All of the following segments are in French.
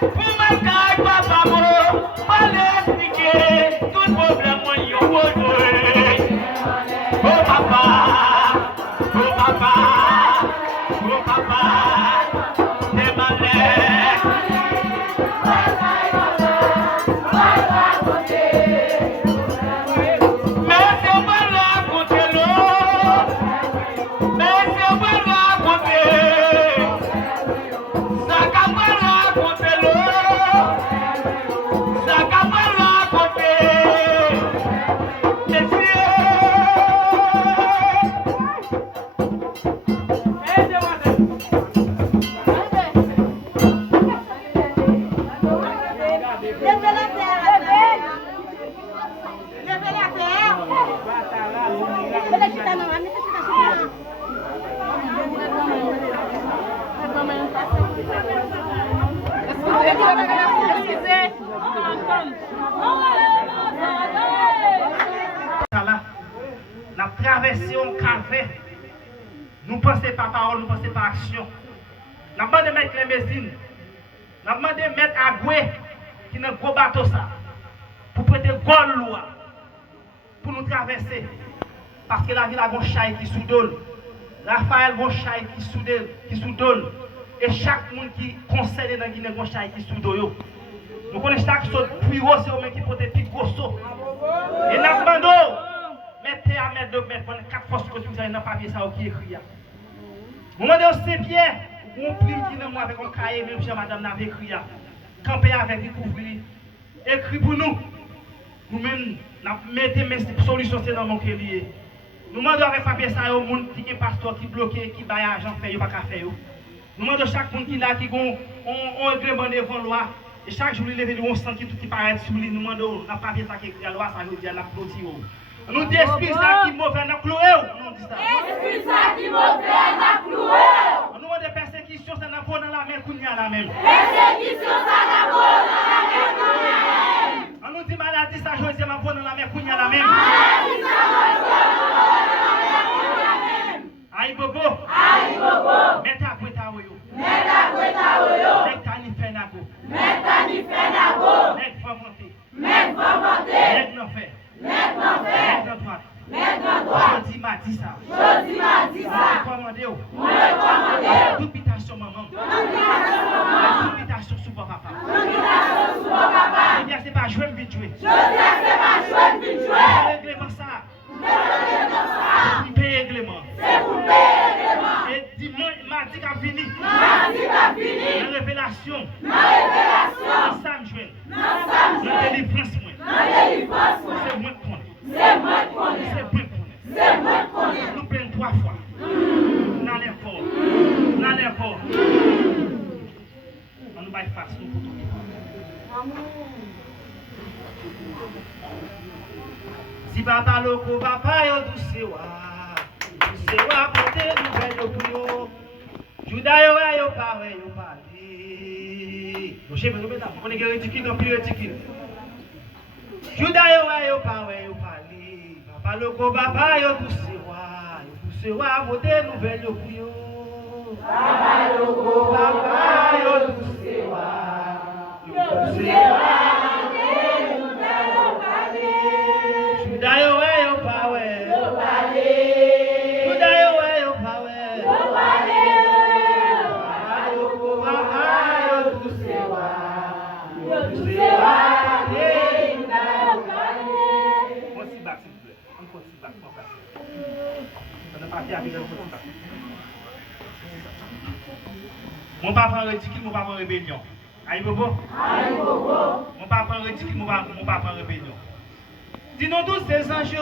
Puma Nous traversé un café. Nous ne pensons pas parole, nous ne pensons pas action. Nous avons demandé de mettre les messines. Nous avons demandé de mettre Agoué, qui est un gros bateau, ça, pour prêter gol loi, pour nous traverser. Parce que la ville a un chai qui soudole. Raphaël a un chai qui soudole. Et chaque monde qui concerne dans la Guinée a un chai qui soudole. Nous connaissons chaque chose plus gros, c'est eux qui portent des plus gros sauts. Et nous demandons, mettez à mettre 2 mètres, 4 forces que vous avez dans le papier, ça qui écrit. Vous demandez au Saint-Pierre, on prie qui nous avec un cahier, même si madame n'avait écrit. Camper avec découvrir. Écrit pour nous. Nous-mêmes, nous mettons mes solutions, c'est dans mon lié. Nous demandons avec papier ça au monde qui est pasteur, qui bloque, qui baille argent, fait, pas qu'à faire. Nous demandons chaque monde qui là, qui a un règlement devant la loi. Et chaque jour, il lève on sent qui tout qui paraît sous lui. Nous demandons, dans le papier ça qui écrit la loi, ça veut dire, nous applaudissons. Nous disons, esprit ça qui mauvais, nous clouons. Nous disons ça. Esprit ça qui mauvais, nous clouons. Nous demandons des persécutions, ça n'a pas dans la main, qu'on y a la même. Persécution, ça n'a pas dans la main, qu'on y a la même. On nous dit maladie, ça joue, c'est ma voix dans la main, qu'on y a la même. Maladie, ça joue, c'est ma voix dans la main, qu'on y a la même. Aïe bobo. Aïe bobo. Mets ta bouette à oyo. Mets ta bouette à oyo. Mets ta ni fenago. Mets ta ni fenago. Mets va monter. Mets va monter. Mets n'en fait. Mets n'en fait. Mets dans droite. Mets dans droite. Jodi m'a dit ça. Jodi m'a dit ça. Commandez ou. Moi commandé. Toute pitation maman. Toute pitation maman. Toute pitation sous papa. Toute pitation sous papa. Eh bien c'est pas jouer me vite jouer. Je dis c'est pas jouer vite jouer. Règlement ça. Règlement ça. C'est pour payer règlement. C'est pour payer règlement. Et dimanche mardi qu'a fini. Mardi qu'a fini. La révélation. La révélation. Sam jouer. Sam jouer. La délivrance moi. La délivrance moi. C'est moi qui connais. C'est moi qui connais. C'est moi qui connais. C'est moi qui connais. Nous prenons 3 fois. Dans l'airport. Dans l'airport. On nous va face nous pour tout. Si papa loko papa yo doucewa pote nouvelle yo pour yo. Juda yo yo paré yo paré. Mon chef me mettre on est ridicule dans plus ridicule. Juda yo paré yo paré. Papa loko papa yo doucewa pote nouvelle yo pour yo. Papa loko papa yo doucewa. Mon papa ridicule, mon papa rébellion. Aïe bobo. Aïe bobo. Mon papa ridicule, mon papa rébellion. Dis-nous tous ces anges. Dis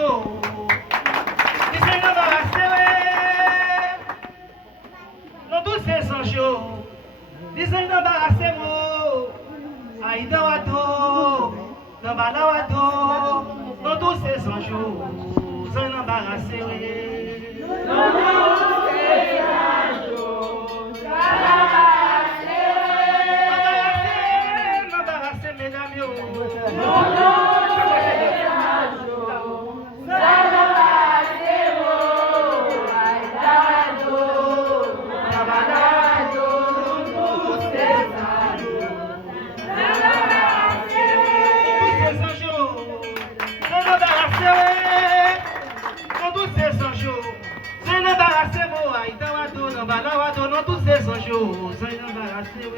nous embarrasser. Nous tous ces anges. Dis nous embarrasser moi. Aïe dawato. Nambalawato. Nous tous ces anges. Nous embarrasser. Não Zambala donne tous ces jours, Zambala c'est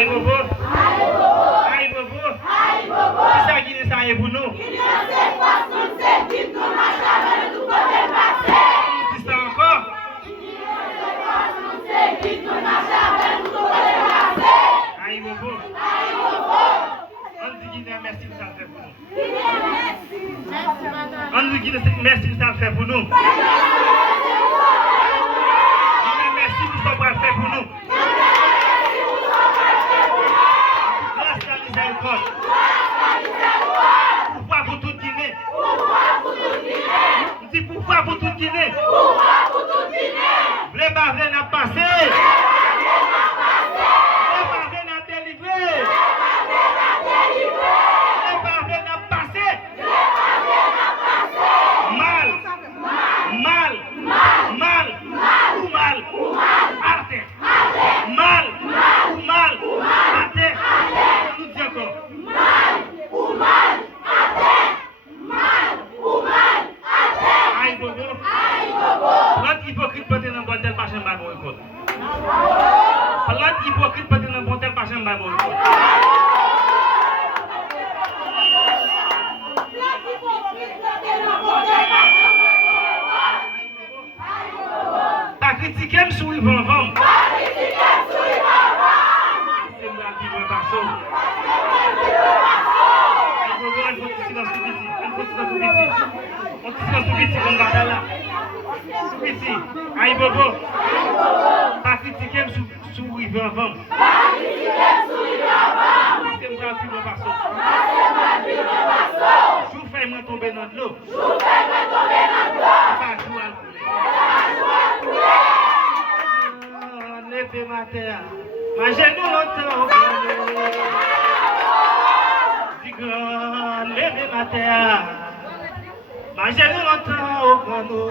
Aïe bobo. Aïe bobo. Qui ça qui ça est pour nous? Qui ça encore? Aïe bobo. On dit qu'il merci pour ça fait pour nous. On dit qu'il merci pour ça fait pour nous. Merci pour ça fait pour nous. Grâce à la miséricorde. Pourquoi pour toute Guinée? On dit pourquoi pour toute Guinée? Les bavés n'a passé. Les bavés n'a délivré. Les bavés n'a passé. Mal. Arte. Mal. Arte. Nous disons encore. Aïe bobo. L'autre hypocrite peut être dans bon tel machin bas bon écoute. L'autre hypocrite peut être dans bon tel machin bas bon écoute. Pas critiquer me sur Yvan Vam. C'est moi qui veux pas ça. Aïe bobo, on peut silence tout petit. On silence tout petit comme bataille là. Tout petit. Aïe bobo. Pas critiquer me sur Yvan Vam. C'est moi qui veux pas ça. Je vous fais moi tomber dans l'eau. Pas jouer à levez ma terre, ma genou longtemps, levez ma terre, ma genou longtemps au grano,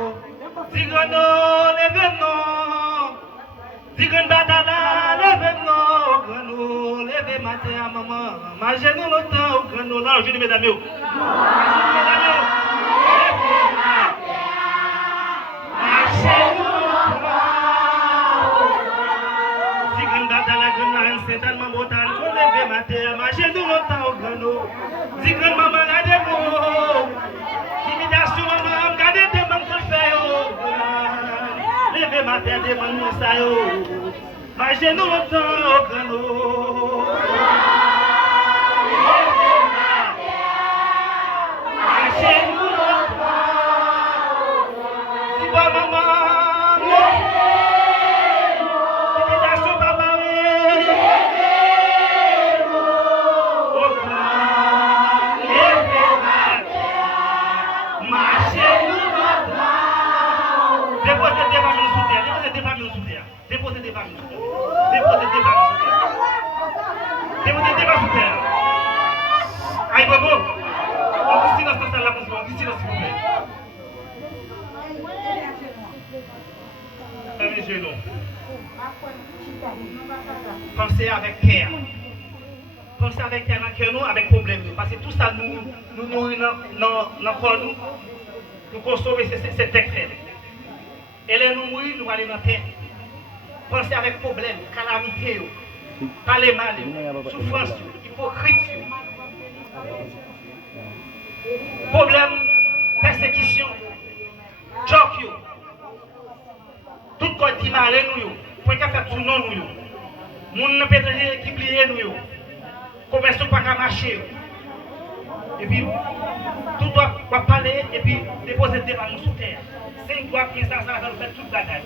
Digano, levez-nous, Digan batala, levez-nous au grano, levez ma terre, maman, ma genou longtemps au grano, non, je dis mesdames, levez ma terre, ma genou. C'est tellement brutal, qu'on lève ma terre, ma genou longtemps au grano. Dis que maman, regardez-moi. Intimidation, maman, regardez des mains que je fais. Lève ma terre, des mains que ça. Ma genou longtemps au grano. Ma genou longtemps. Dis pas maman. Déposez des barres sous terre. Aïe bobo, on dit silence dans la maison, on dit silence s'il vous plaît. Fermez les genoux. Pensez avec cœur. Pensez avec cœur dans cœur nous, avec problème. Parce que tout ça nous nourrit dans corps nous. Nous consommons cette texte. Et là nous mourir, nous allons dans la terre. Pensez avec problème, calamité, parler mal, souffrance, hypocrisie, problème, persécution, joke, tout quoi qui mal nous, pour qu'à faire tout non nous, mon ne peut être qui plier nous, commerce pas qu'à marcher, et puis tout doit parler et puis déposer des ballons sous terre. 5 doigts qui ça va faire toute bagaille.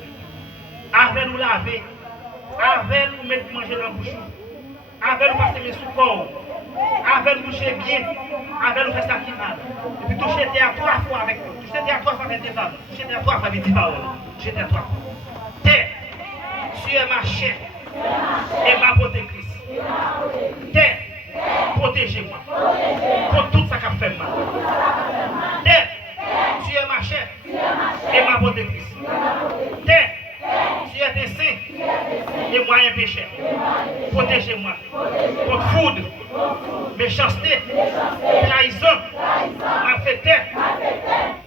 Avec nous laver, avec nous mettre manger dans la bouche, avec nous passer mes sous-corps, avec nous toucher bien, avec nous faire ça qui mal. Et puis toucher terre 3 fois avec nous, toucher terre 3 fois avec des femmes, toucher terre 3 fois avec des paroles, toucher terre 3 fois. Terre, tu es ma chair et ma protectrice. Terre, protégez-moi contre tout ça qui a fait mal. Terre, tu es ma chair et ma protectrice. Terre, tu es des saints et moi un péché. Protégez-moi contre foudre, méchanceté, trahison, malfaiteur,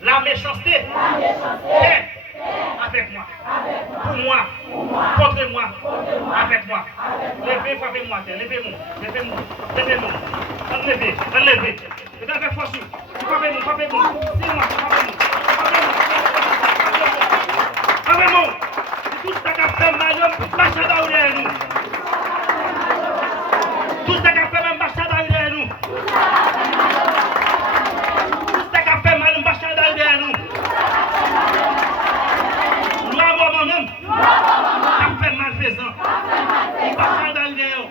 la méchanceté. Terre avec moi, pour moi, contre moi, avec moi. Levez, frappez-moi, levez-moi, levez-moi, levez-moi. Enlevez, enlevez. Et avec force, frappez-moi, frappez-moi. C'est moi, frappez-moi, frappez-moi. Frappez-moi. Tout ça qui a fait mal, marchez derrière nous. Tout ça qui a fait mal, marchez derrière nous. Tout ça qui a fait mal, marchez derrière nous. Moi-même, qui fait malfaisant. Marchez derrière nous.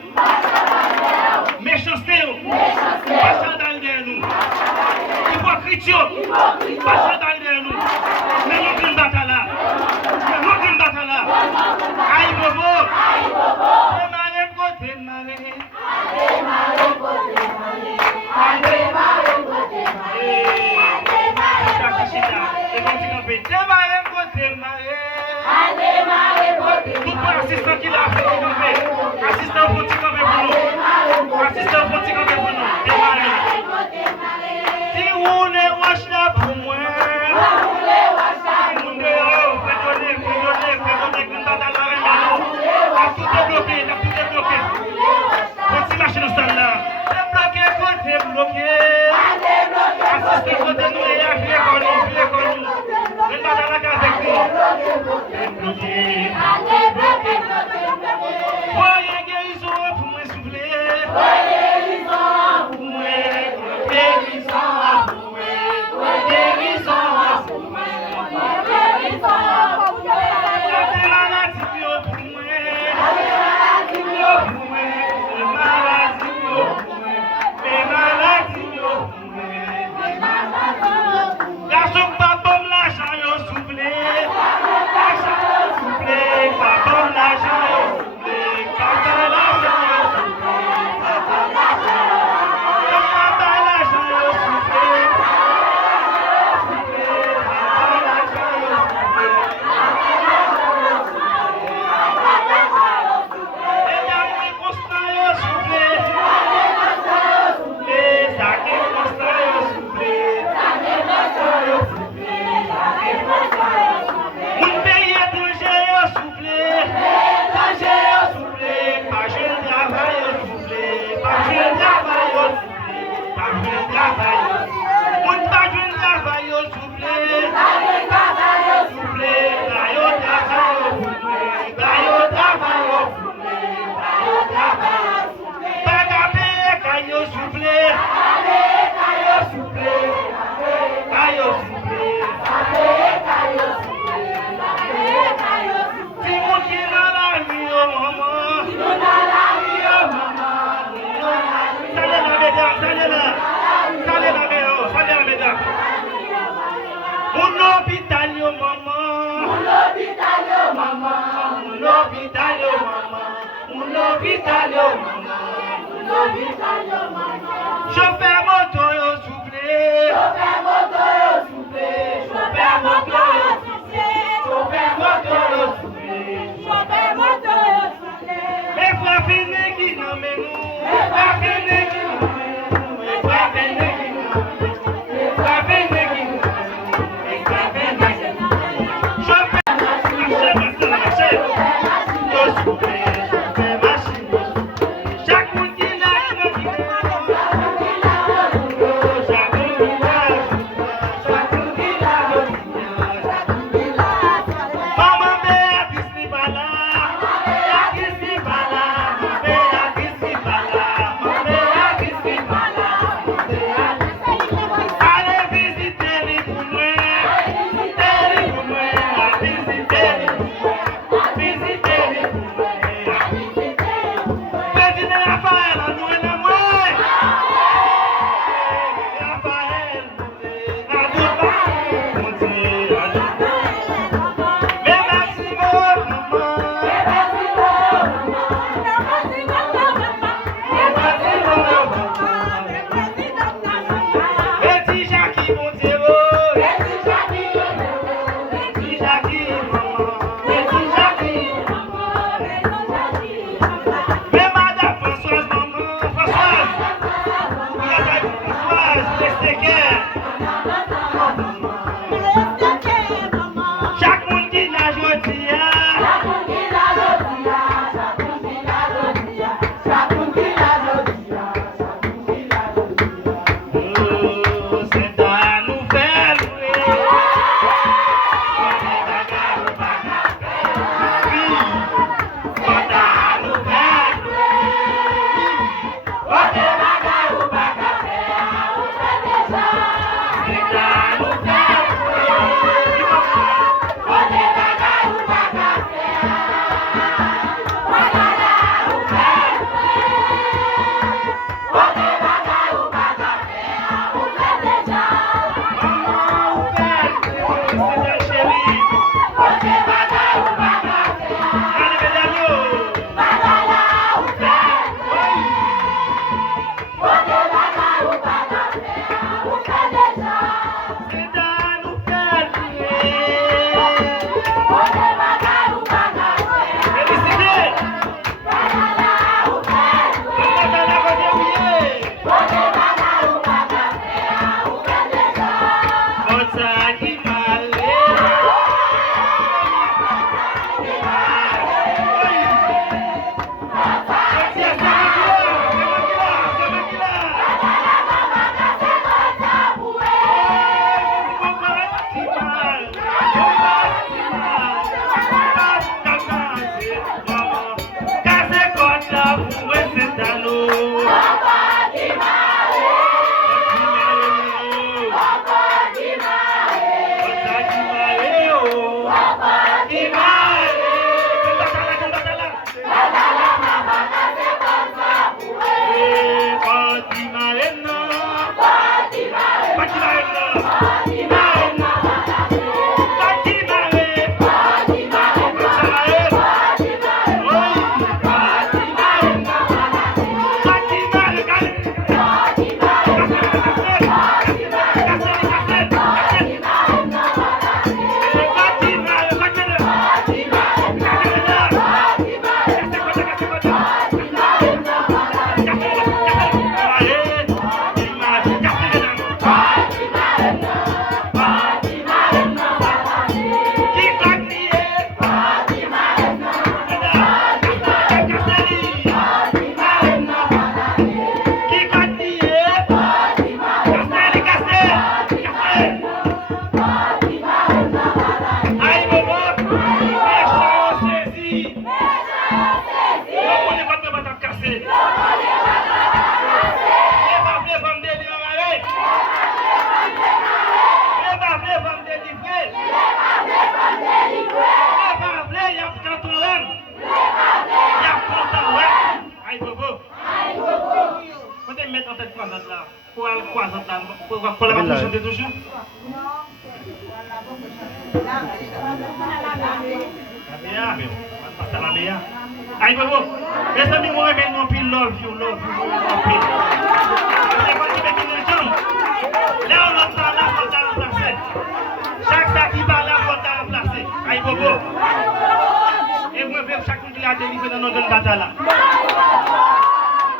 Méchanceté, marchez derrière nous. Hypocrite, marchez derrière nous. Mais nous avons une bataille là. Nous avons une bataille là. Aïe, bobo. Assistant qui l'a fait, assistant pour nous. Assistant pour nous. Si vous ne wachez pas pour moi, vous ne faites tout débloqué. Petit marché dans salle là. Débloqué. Assistant côté nous et à vieux comme nous. Ne pas dans la case avec nous. Débloqué. Voyez guérison pour moi souffler. Guérison pour moi. Chauffeur moto yo soufflé. Mais frère fini qui n'en met nous. Frère fini qui n'en met nous. Frère fini qui n'en met nous. Frère fini qui n'en met nous. Frère fini qui n'en met nous. Chauffeur marché. Yo soufflé. Pour la bouche de toujours. La meilleure, passer la meilleure. Aïe, Bobo, les amis, moi, je vais pile love you. Là, on entend la faute à remplacer. Chaque sac qui parle, la faute à remplacer. Aïe, Bobo. Et moi, je vais chaque fois qu'il a délivré dans notre bataille là.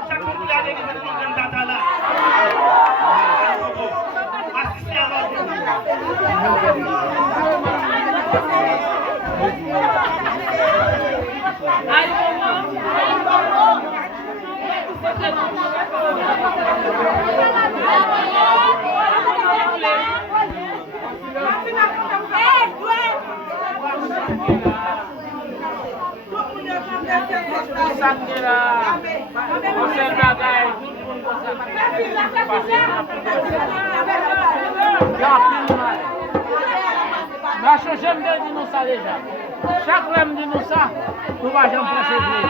Chaque fois qu'il a délivré dans notre bataille là. Aïe, Bobo. Assistez à l'autre. Mas j'aime de dire nous ça déjà. Chaque fois me dit nous ça, nous va jamais procéder.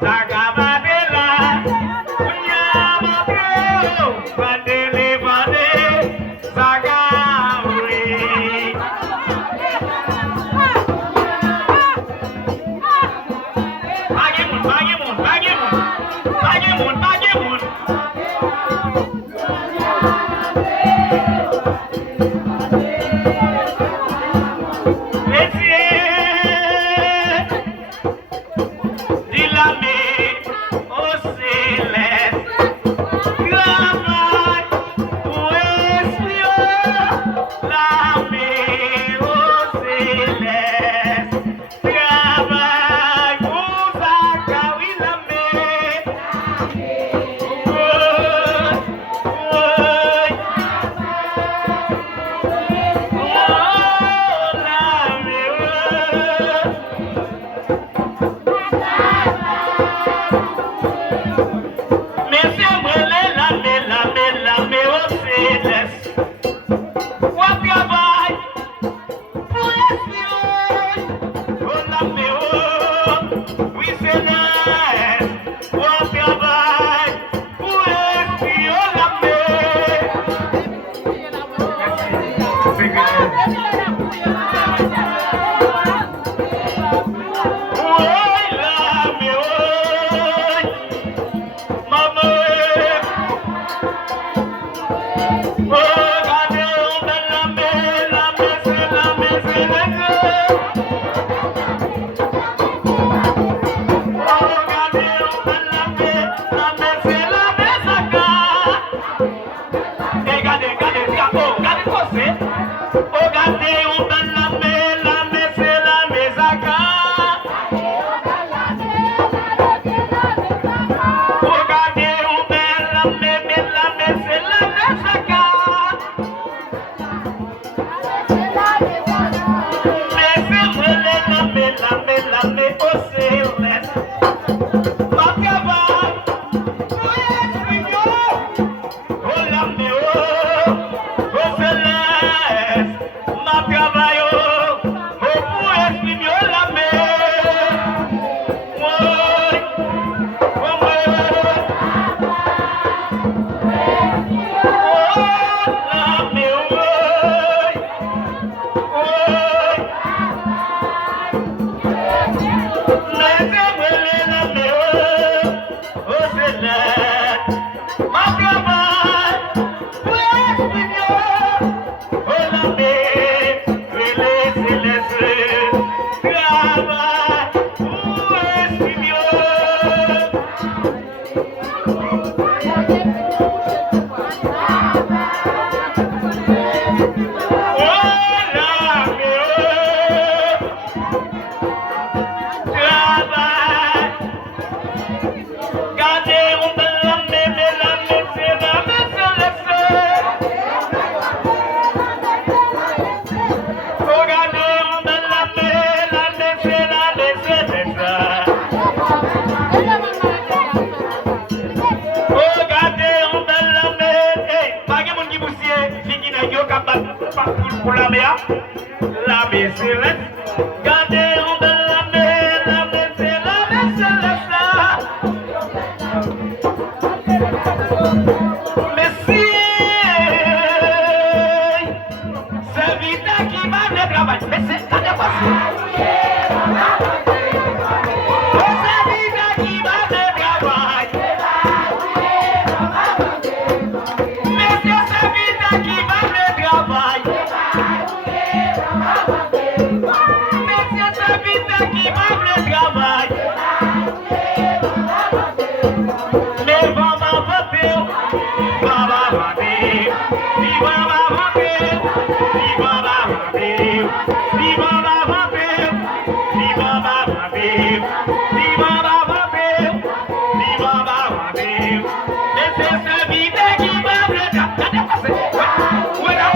Zagababela, Unyamabio, Badele Pour la mer céleste, gardez en belle la mer céleste. Mais si c'est vite qui va le travail, mais c'est ça de passer. C'est vite qui va le travail. Mais c'est vite qui va le travail. Qui va le travail. Mais va voter, va voter, il va voter, il va voter, il va voter, il va voter, il va voter, il va voter. Mais c'est celui qui va le travail. Voilà.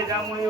mesdames,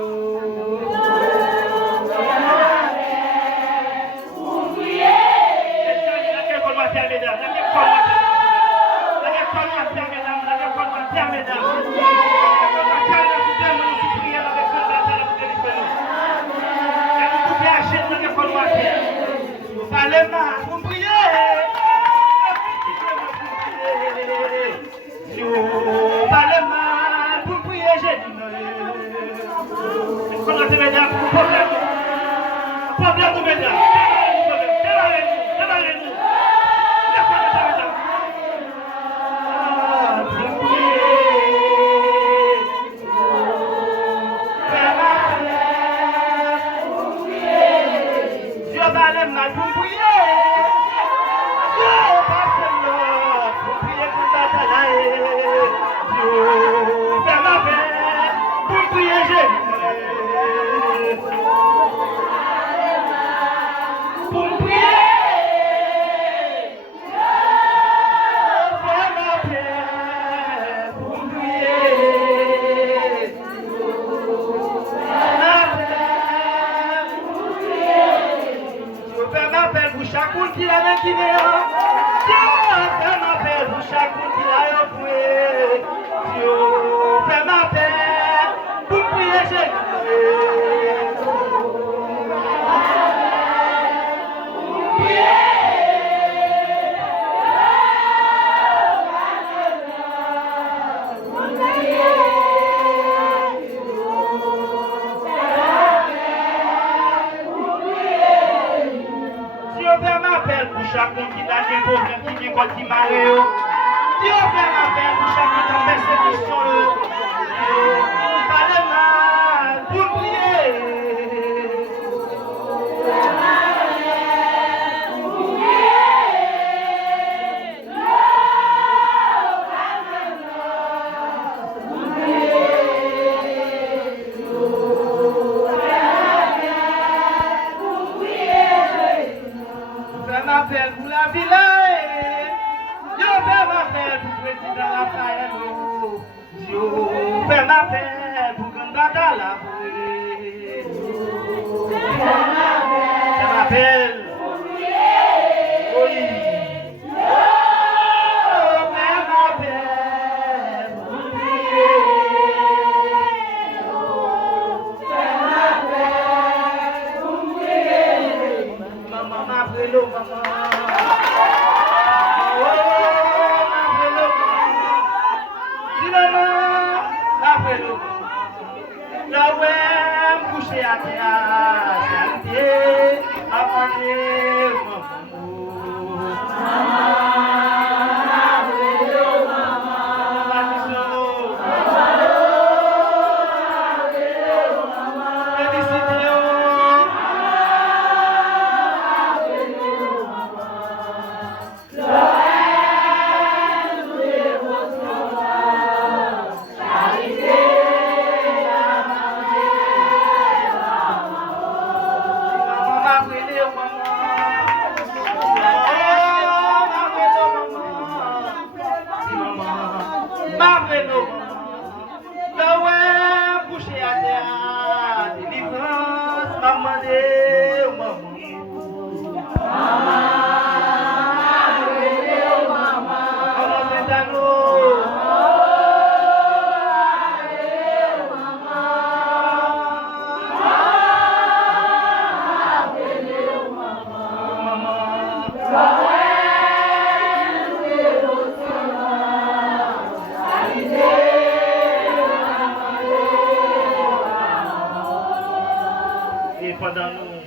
pendant nous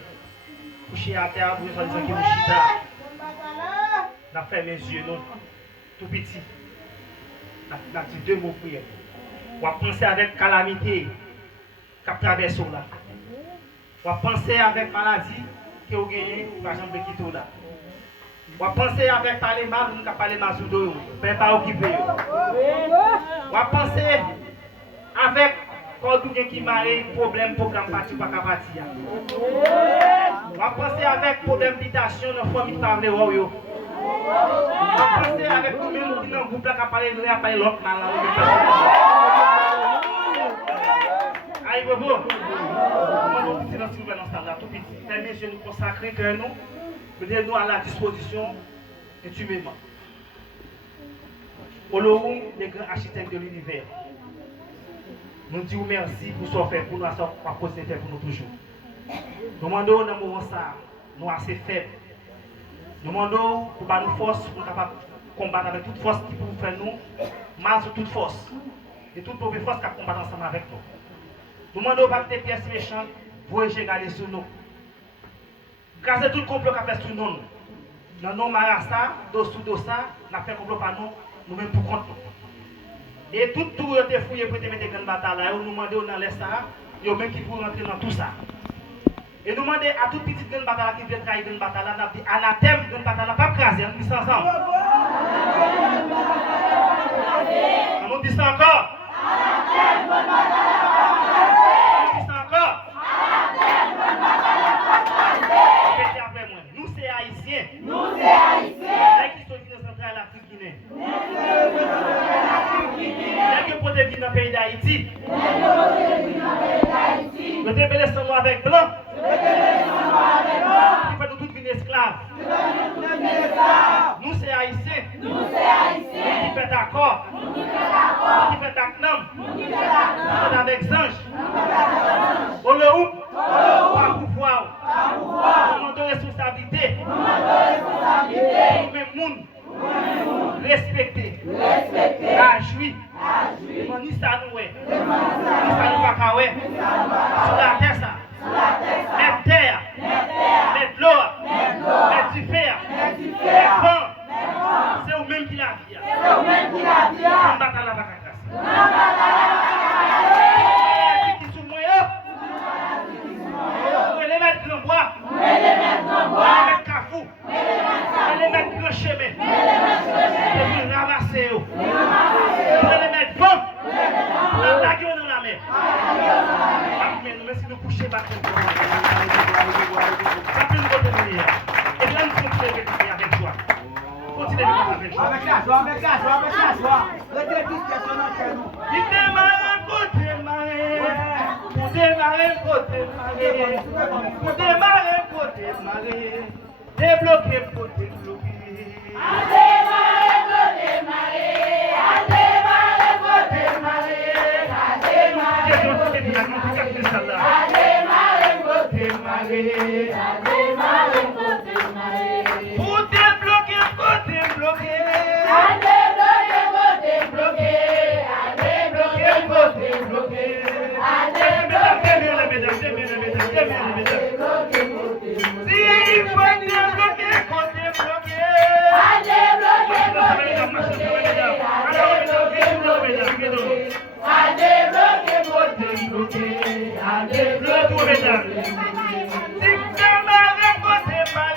coucher à terre, vous allez dire que nous chita, nous avons fermé les yeux, nous, tout petit. Nous avons dit deux mots prières. On va penser avec calamité qui traverse là. On va penser avec maladie qui vous gagnez, par exemple, qui là. On va penser avec parler mal, nous avons parlé mal sous deux, mais pas occupé. On va penser avec quand tout qui marie, problème, programme parti, pas parti. On va penser avec problème d'habitation, nos familles parlent de vous. On va penser avec nous-mêmes qui dans le groupe qui parlent de l'autre mal. Aïe, Bobo. Nous petit dans ce là, tout petit. Fermez les yeux, nous consacrer que nous, mettez-nous à la disposition intimement. Oloum, les grands architectes de l'univers. Nous disons merci pour ce fait, pour nous apposer fait pour nous toujours. Nous demandons dans moment ça, nous assez faibles. Nous demandons pour nous force, pour nous capables combattre avec toute force qui peut faire nous mal sur toute force. Et toute mauvaise force qui combattre ensemble avec nous. Nous demandons pas des pièces méchantes pour égaler sur nous. Casser tout le complot qui a fait sur nous. Dans nos marassa, dos sous dos ça, nous avons fait complot par nous, nous-mêmes pour compte nous. Et tout le monde est fouillé pour te mettre dans la bataille. Nous demandons dans l'Est, il y a même qui pour rentrer dans tout ça. Et nous demandons à toute petite grande bataille qui vient trahir une bataille, nous avons dit anathème grande bataille, pas craser, nous disons ensemble. On dit ça encore. Anathème grande bataille, pas craser. On dit ça encore. Anathème grande bataille, pas craser. Répétez après moi. Nous c'est haïtiens. Nous c'est haïtiens. Les qui sont venus centrale l'Afrique guinéenne. Les qui peuvent venir dans le pays d'Haïti. Nous devons laisser nous avec blanc. Qui fait nous tous venir esclaves. Nous c'est haïtiens. Nous c'est haïtiens. Qui fait d'accord. Qui fait d'acnam. Qui fait avec ange. On le ou. Par pouvoir. On de responsabilité. Nous-mêmes monde. Respecter. Agir. Ni ça nous est. Ni ça nous pas kawé. Sur la terre ça. Mettre terre. Mettre l'eau. Mettre du fer. Mettre vent. C'est au même qui la vie. C'est au même qui la vie. On bat à la vacasse. Qui sous moi. On les mettre dans bois. On les mettre cafou. On les mettre dans chemin. On les ramasser. On les mettre vent. La gueule dans la mer. Mais si nous coucher par contre, ça peut nous retenir. Et là, nous continuons avec joie. Continuez avec joie. Avec la joie, avec la joie, avec la joie. Il démarre, côté marée. Pour démarrer, côté marée. Pour démarrer, côté marée. Débloquer, côté bloqué. À démarrer, côté marée. À démarrer, côté marée. À démarrer, côté marée. Pour débloquer, côté bloqué. À débloquer, côté bloqué. À débloquer, côté bloqué. À débloquer, si il faut débloquer, côté bloqué. à débloquer, côté bloqué. À débloquer, côté bloqué. À débloquer, côté bloqué.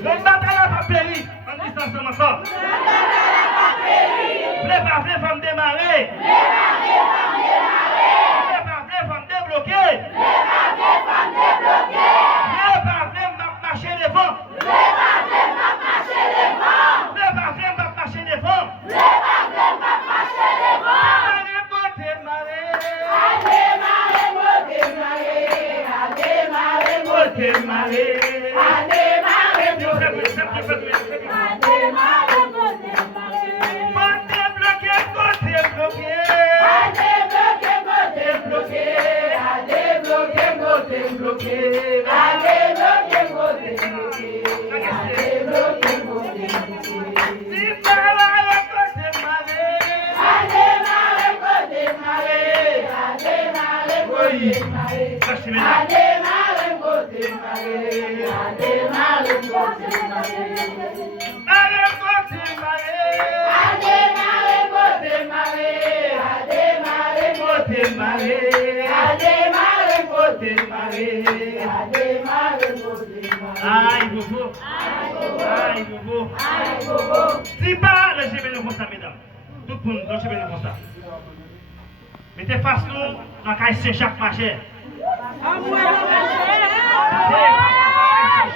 Le bataille n'a pas péri, en distance encore. Les parfums vont démarrer. Les parfums vont débloquer. Les parfums vont marcher devant. Les parfums vont marcher devant. Aïe, Bobo. Aïe, Bobo. Si pas le chemin de constat, mesdames. Tout le monde, le chemin de constat. Mettez face nous dans le quartier Saint-Jacques Marché.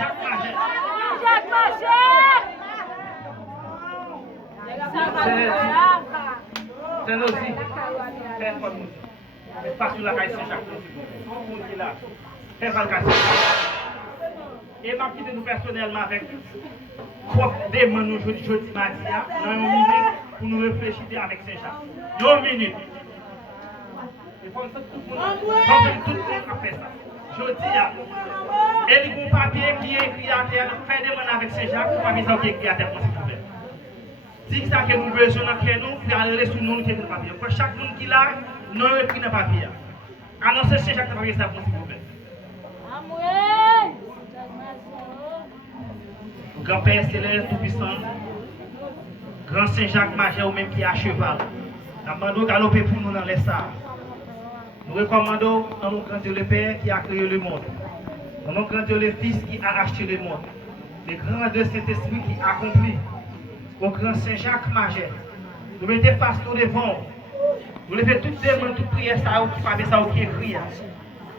Jacques Maget. Jacques Maget. C'est aussi. C'est pas nous. C'est pas sur la caisse Saint-Jacques. Son monde qui est là. C'est pas le cas. Et m'a quitté nous personnellement avec quoi démon nous jeudi mardi dans une minute pour nous réfléchir avec Saint-Jacques. Une minute. Il faut que tout le monde a fait ça. Je dis, et il y a un papier qui est écrit à terre, fait des mains avec Saint-Jacques, pour papier qui est écrit à terre, s'il vous plaît. Si ça que nous besoin dans nous, puis aller sur nous qui est le papier. Pour chaque monde qui l'a, nous écrit dans le papier. Annoncez Saint-Jacques dans le papier, s'il vous plaît. Amen. Grand-Père Céleste, Tout-Puissant, Grand Saint-Jacques Maget, ou même qui est à cheval. Nous demandons galoper pour nous dans les salles. Nous recommandons dans notre grand Dieu le Père qui a créé le monde. Dans notre grand Dieu le Fils qui a racheté le monde. Le grand Dieu Saint-Esprit qui accomplit. Au grand Saint-Jacques Maget. Nous mettons face nous devant. Nous levons toutes les mains, toutes prières, ça qui pas ça qui écrit.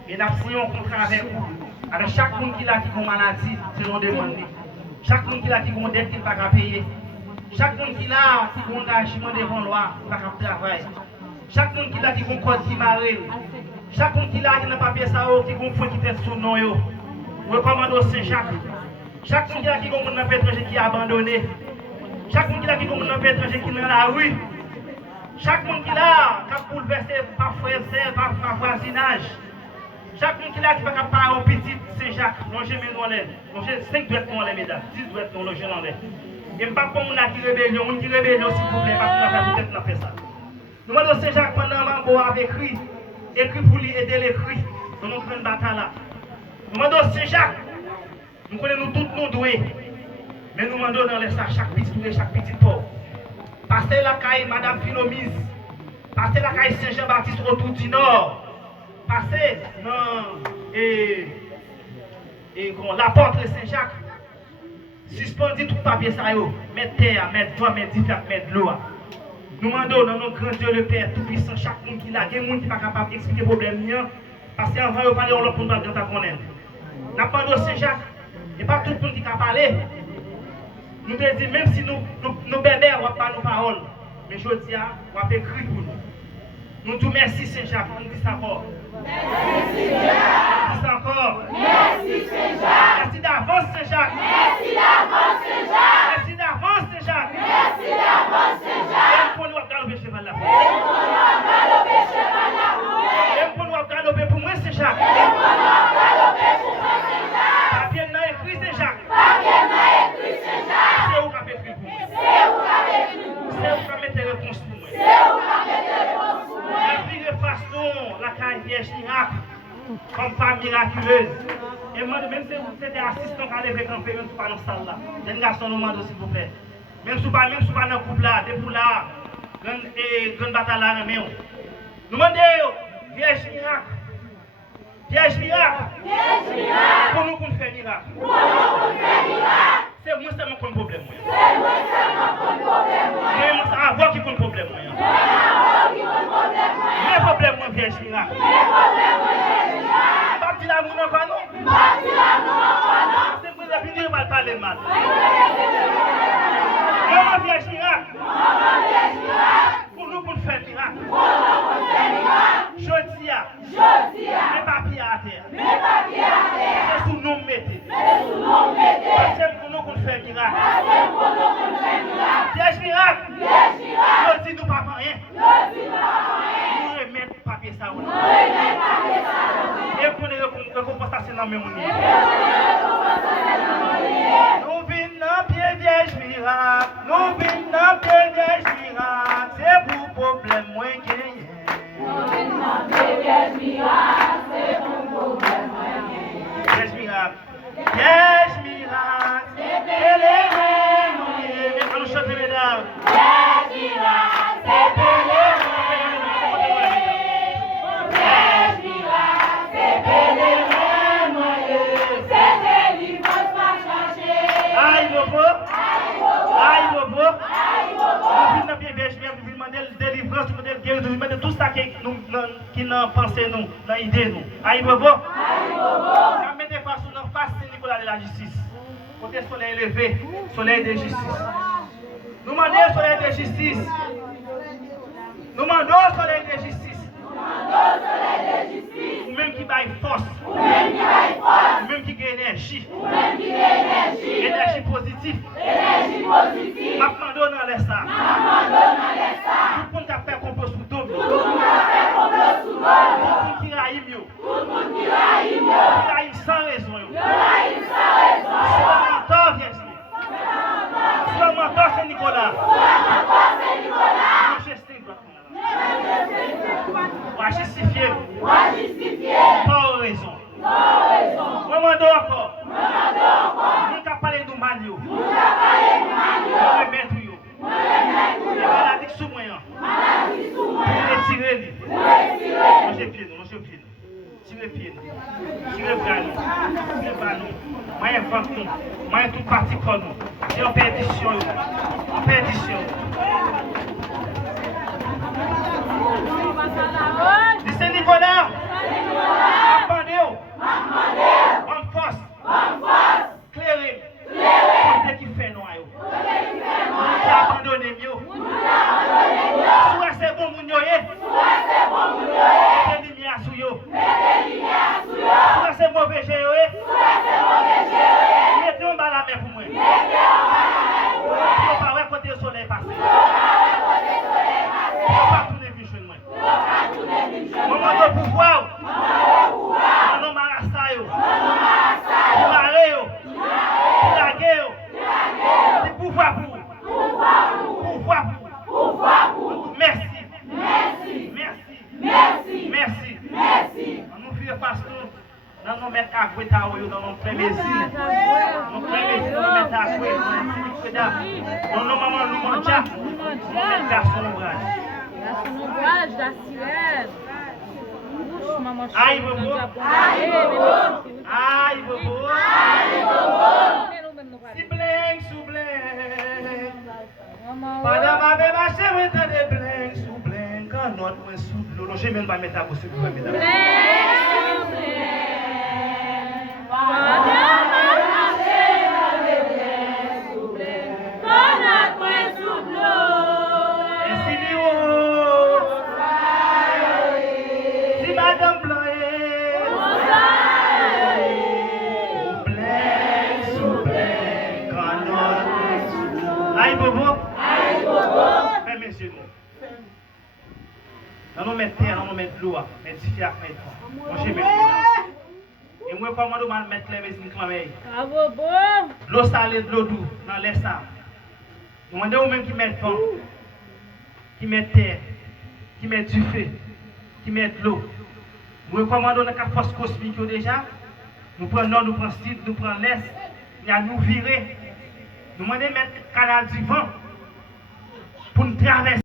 Et nous avons un contrat avec vous. Avec chaque monde qui a qui a une maladie, c'est nous demander. Chaque monde qui a qui a une dette qui ne peut pas payer. Chaque monde qui a qui a un engagement devant la loi, qui ne peut pas travailler. Chaque monde qui a qui a un code qui marre. Chaque monde qui a qui n'a pas papier ça, qui a un fond qui est sous nous. Nous recommandons Saint-Jacques. Chaque monde qui a qui a un étranger qui est abandonné. Chaque monde qui a qui a un étranger qui est dans la rue. Chaque monde qui a qui a bouleversé par frère, par voisinage. Chaque monde qui a qui va pas au petit Saint-Jacques, non je mets dans l'air. Non je 5 doigts dans les mesdames, 10 doigts dans le dans l'air. Et pas pour mon qui rébellion, mon qui rébellion s'il vous plaît, pas pour peut-être faire ça. Nous demandons Saint-Jacques pendant Mambo avec écrit pour lui aider l'écrit dans notre grande bataille là. Nous demandons Saint-Jacques, nous connaissons tous nos doués, mais nous demandons dans les sacs chaque petit pauvre. Passez la caille Madame Philomise, passez la caille Saint-Jean-Baptiste autour du Nord. Passez dans la porte de Saint-Jacques, suspendez tout papier ça, mettez terre, mettez bois, mettez différents, mettez de l'eau. Nous demandons dans notre grand Dieu le Père, tout-puissant, chaque monde qui l'a, il y a des gens qui ne sont pas capables d'expliquer le problème, parce qu'avant de parler, on l'a pour nous dans ta connaître. Nous demandons Saint-Jacques, et pas tout le monde qui a parlé. Nous te disons, même si nous bébés, on ne va pas nos paroles, mais je dis, on va écrire pour nous. Nous disons merci Saint-Jacques, nous disons encore. Merci Saint-Jacques. Nous disons encore. Merci Saint-Jacques. Merci d'avance Saint-Jacques. Merci d'avance Saint-Jacques. Merci d'avance Saint-Jacques. Merci d'avance Saint-Jacques. Et pour nous galoper cheval là. Et pour nous galoper cheval là. Et pour nous galoper pour moi Saint-Jacques. Et pour nous galoper pour moi Saint-Jacques. Papier n'a écrit Saint-Jacques. Papier n'a écrit Saint-Jacques. C'est où qu'a écrit pour moi. C'est où qu'a écrit pour moi. C'est où qu'a mettre réponse pour moi. C'est où qu'a mettre réponse pour moi. La vie de façon la caille Vierge miracle comme femme miraculeuse. Et moi même si c'était assistant à lever camper même si pas dans salle là. Les garçons nous demandent s'il vous plaît. Même si pas dans couple là, des pour là, grande bataille là mais nous demandons Vierge miracle. Vierge miracle. Vierge miracle. Pour nous qu'on fait miracle. Pour nous qu'on fait miracle. C'est moi seulement qu'on problème. C'est moi seulement qu'on problème. Mais moi ça avoir qui qu'on problème. Les problèmes moi Vierge miracle. Les problèmes moi Vierge miracle. Pas dit l'amour non pas non. Pas dit l'amour non pas non. C'est pour la vidéo mal parler mal. Maman Vierge miracle. Maman Vierge miracle. Pour nous pour faire miracle. Pour nous pour faire miracle. Jodia. Mes papiers à terre. Mes papiers à terre. C'est sous nous mettez. C'est sous nous mettez. Parce que pour nous pour faire miracle. Parce que pour nous pour faire miracle. Vierge miracle. Vierge miracle. Je dis nous pas rien. Je dis nous pas rien. Nous remettre papier ça. Nous remettre papier ça. Et pour les récompensation dans mes mouniers. Nous venons dans pied Vierge miracle. Nous venons dans pied Vierge miracle. C'est pour problème moins gagné. Nous venons dans pied Vierge miracle. C'est pour problème moins gagné. Vierge miracle. Vierge miracle. C'est pèlerin moyen. Et quand nous chantons mesdames. Vierge miracle. C'est pèlerin moyen. Vierge miracle. C'est pèlerin moyen. C'est délivrance pas chercher. Aïe bobo. Aïe bobo. Aïe bobo. Nous venons dans pied Vierge miracle. Nous demandons délivrance. Nous demandons guérison. Nous demandons tout ça qui nous pensé nous, dans l'idée nous. Aïe bobo. Aïe bobo. Ça met des façons dans face. de la justice. Côté soleil levé, soleil de justice. Nous demandons soleil de justice. Nous demandons soleil de justice. Ou même qui baille force. Ou même qui gagne énergie. Énergie positive. Ma demande dans les ça. Tout le monde qui a fait complot sous double. Tout le monde qui raïm yo. Qui raïm sans raison yo. Soit mentor Virginie. Soit mentor Saint-Nicolas. Pour justifier. Pas raison. Nous demandons encore. Nous avons parlé de Malio. Nous remettons yo. Maladie sous moyen. Retirer lui. Manger pied nous. Tirer pied nous. Tirer bras nous. Tirer bras nous. Moyen ventre nous. Moyen tout parti corps nous. Et en perdition. En perdition. Lycée Nicolas, appendez-vous, en force, clairez, côté qui fait noyau, qui abandonne mieux, soit c'est bon moun yoye, mettez lumière sur yo, soit c'est mauvais yoye, mettez en bas la main pour moi, pour pas voir côté le soleil passer. Moment de pouvoir, non marasayo, mareo, lagueo, c'est pouvoir pour, merci. On nous fait pasteur, dans nos mettre à quoi dans nos plein médecine, nous mettre à quoi, dans nos mamans nous mangeons, nous mettre garçon ouvrage. Aïe, bobo. Pendant ma bébé, je vais te dire bling, sous bling, quand notre moins sous l'eau, je vais même pas mettre à bosser pour mettre à bosser. Nous mettons terre, nous mettons l'eau, mettre fiac, mettre fond. Moi, je mets et moi, comment nous mettre les maisons clamées? L'eau salée, de l'eau douce, dans les sables. Nous demandons même qui mettent fond, qui mettent terre, qui mettent du feu, qui mettent l'eau. Nous recommandons la force cosmique déjà. Nous prenons nord, nous prenons sud, nous prenons l'est. Il y a nous virer. Nous demandons de mettre le canal du vent pour nous traverser.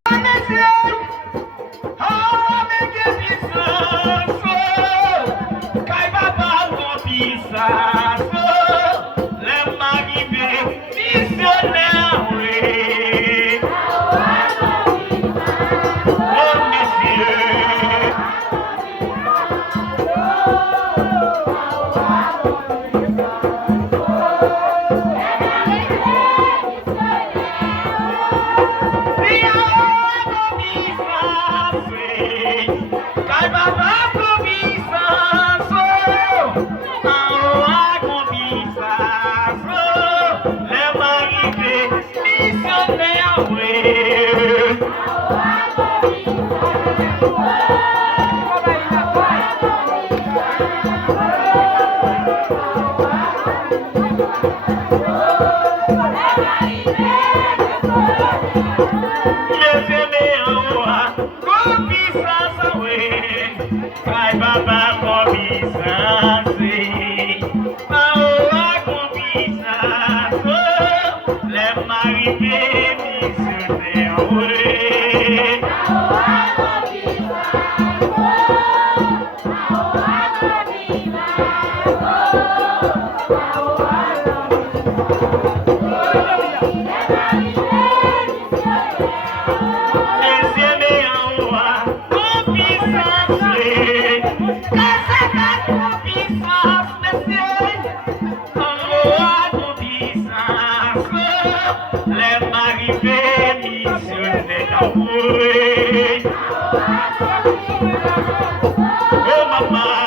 Oh maman,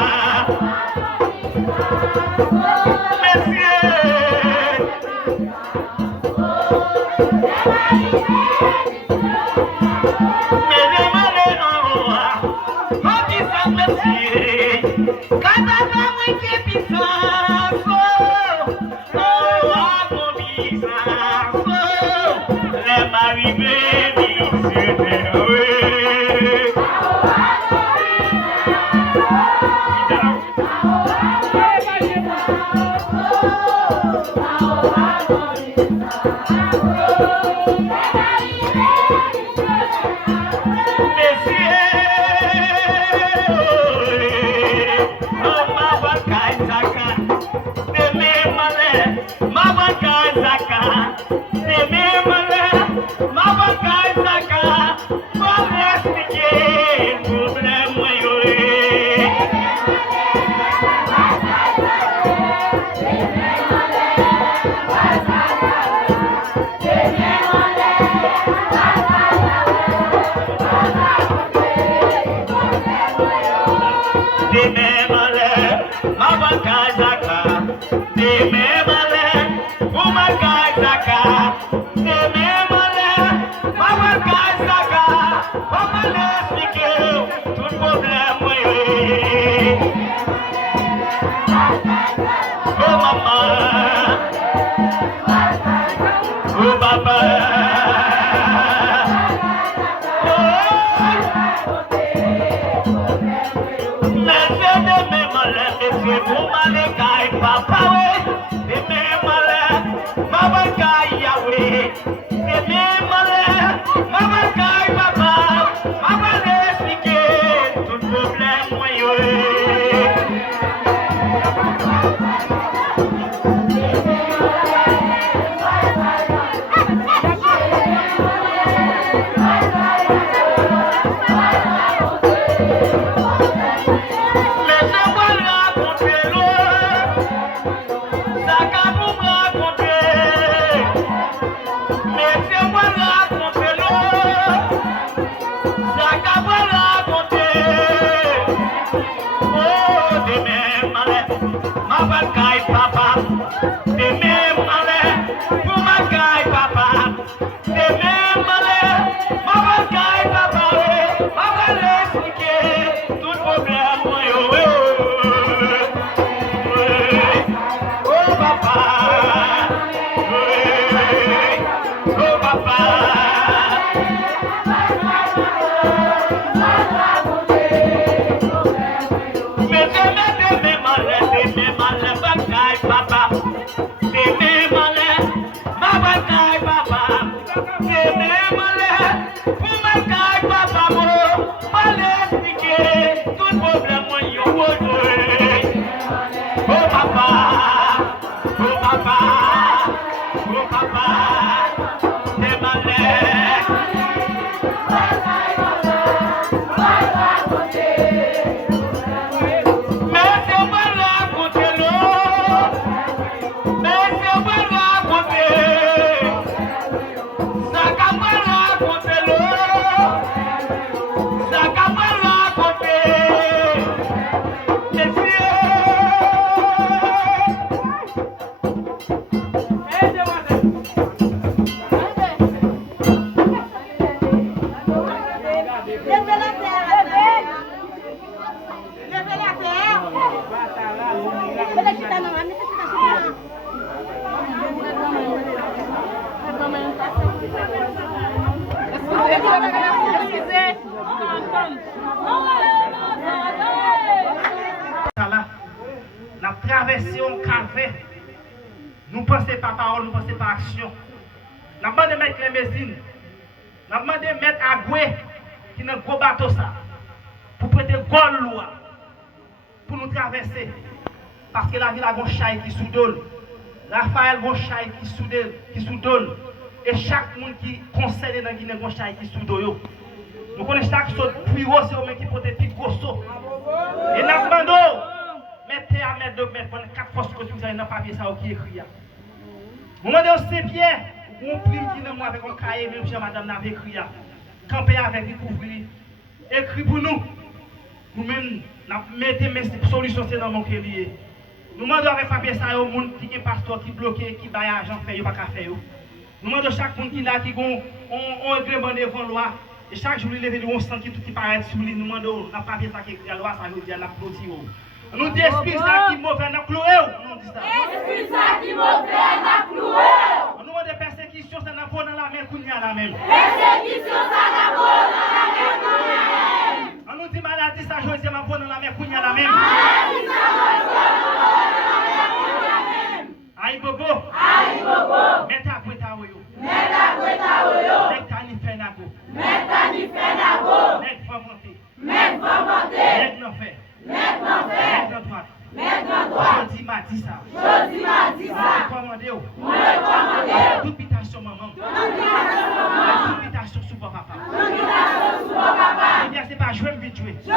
N'a traversé un calvaire. Nous pensons pas parole, nous pensons pas action. N'a demandé mettre les mésines. N'a demandé mettre Agoué qui est un gros bateau ça. Pour prêter gol loi. Pour nous traverser. Parce que la ville a un chai qui soudole. Raphaël a un chai qui soudole. Et chaque monde qui concerne dans Guinée a un chai qui soudole. Nous connaissons chaque chose plus haut, c'est eux qui portent des petits gros sauts. Et nous demandons, mettez à mettre 2 mètres, 4 forces que vous avez dans le papier ça qui est écrit. Vous demandez au c'est bien, vous prime qui nous avec un cahier, même si madame n'avait écrit. camper avec lui, couvrir. Écrit pour nous. Nous-mêmes, nous mettons mes solutions dans mon cœur. Nous demandons avec papier ça au monde qui est pasteur, qui bloqué, qui baille argent, fait, pas qu'à faire. Nous demandons chaque monde qui là, qui a un règlement devant la loi. Et chaque jour, il lève un sang qui paraît sur lui. Nous demandons dans papier ça qui est la loi, ça veut dire la clôture. Nous disons esprit ça qui est mauvais, nous cloué. Esprit ça qui est mauvais, nous cloué. Nous demandons persécution, ça n'a pas dans la main, qu'on y a la même. Persécution, ça n'a pas dans la main, qu'on y a la même. On nous dit maladie, ça joue, c'est ma peau dans la main, qu'on y a la même. Maladie, ça joue, c'est ma peau dans la main, qu'on y a la même. Aïe bobo. Aïe bobo. Mets ta kweta oyo. Mets ta kweta oyo. Mets ta ni fenago. Mets ta ni fenago. Mets famante. Mets famante. Mets non fait. Mets non fait. Mets non droite. Mets non droite. Jodi m'a dit ça. Jodi m'a dit ça. Commandé ou. Moi commandé. Toute pitation maman. Toute pitation maman. Toute pitation sous papa. Toute pitation sous papa. Eh bien c'est pas jouer vite jouer. Jodi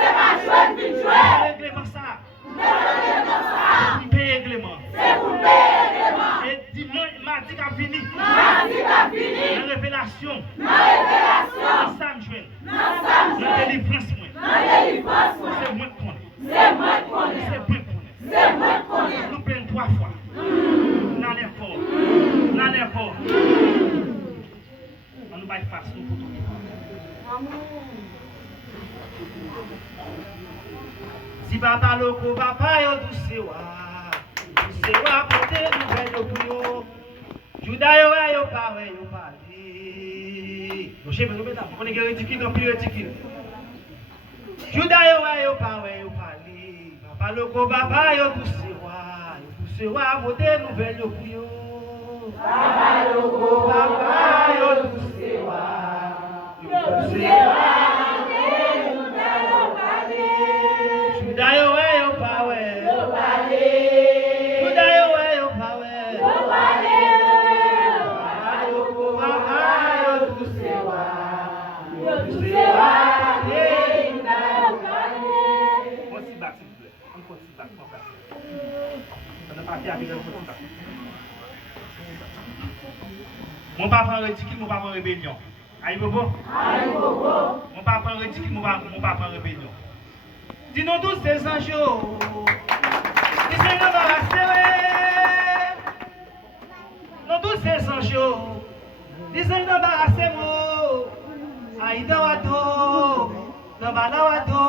c'est pas jouer vite jouer. Règlement ça. Règlement ça. C'est pour payer règlement. C'est pour payer règlement. Et dimanche mardi qu'a fini. Mardi qu'a fini. La révélation. La révélation. Dans Samuel. Dans Samuel. Dans délivrance moi. Dans délivrance moi. C'est moi qui connais. C'est moi qui connais. C'est moi qui connais. C'est moi qui connais. Nous prenons 3 fois. Dans l'effort. Dans l'effort. On nous va face nous pour tout. Si papa loko papa yo douce wa pote nouvelle yo pour yo. Juda yo wa yo pa we yo pa di. Nous chez nous mesdames, on est ridicule dans plus ridicule. Juda yo wa yo pa we yo pa di. Papa loko papa yo douce wa pote nouvelle yo pour yo. Papa loko Papa yo douce wa. Juda yo wa yo pa we. Juda yo wa yo pa we. Papa loko papa yo douce wa. On s'y bat s'il vous plaît. On s'y bat mon frère. Ça n'a pas fait avec le petit bat. Mon papa ridicule, mon papa rébellion. Aïe bobo. Aïe bobo. Mon papa ridicule, mon papa rébellion. Dis-nous tous ces anges. Dis c'est embarrassé. Nous tous ces anges. Dis c'est embarrassé moi. Aïe dans wato. Dans balawato.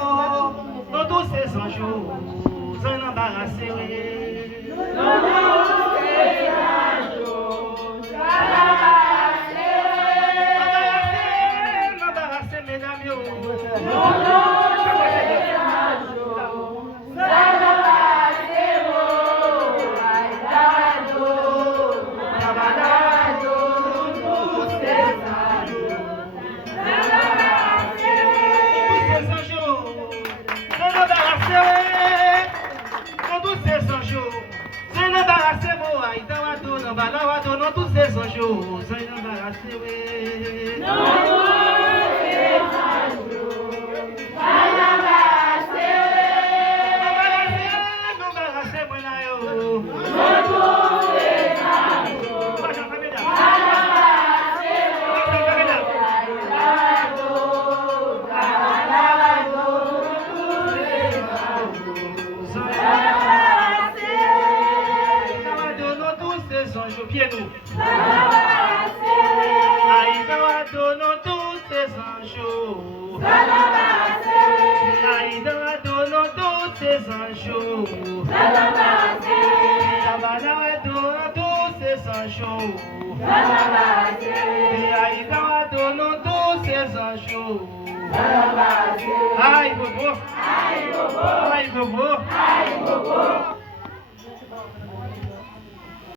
Nous tous ces anges. C'est embarrassé. Aïe bobo. Aïe bobo. Aïe bobo.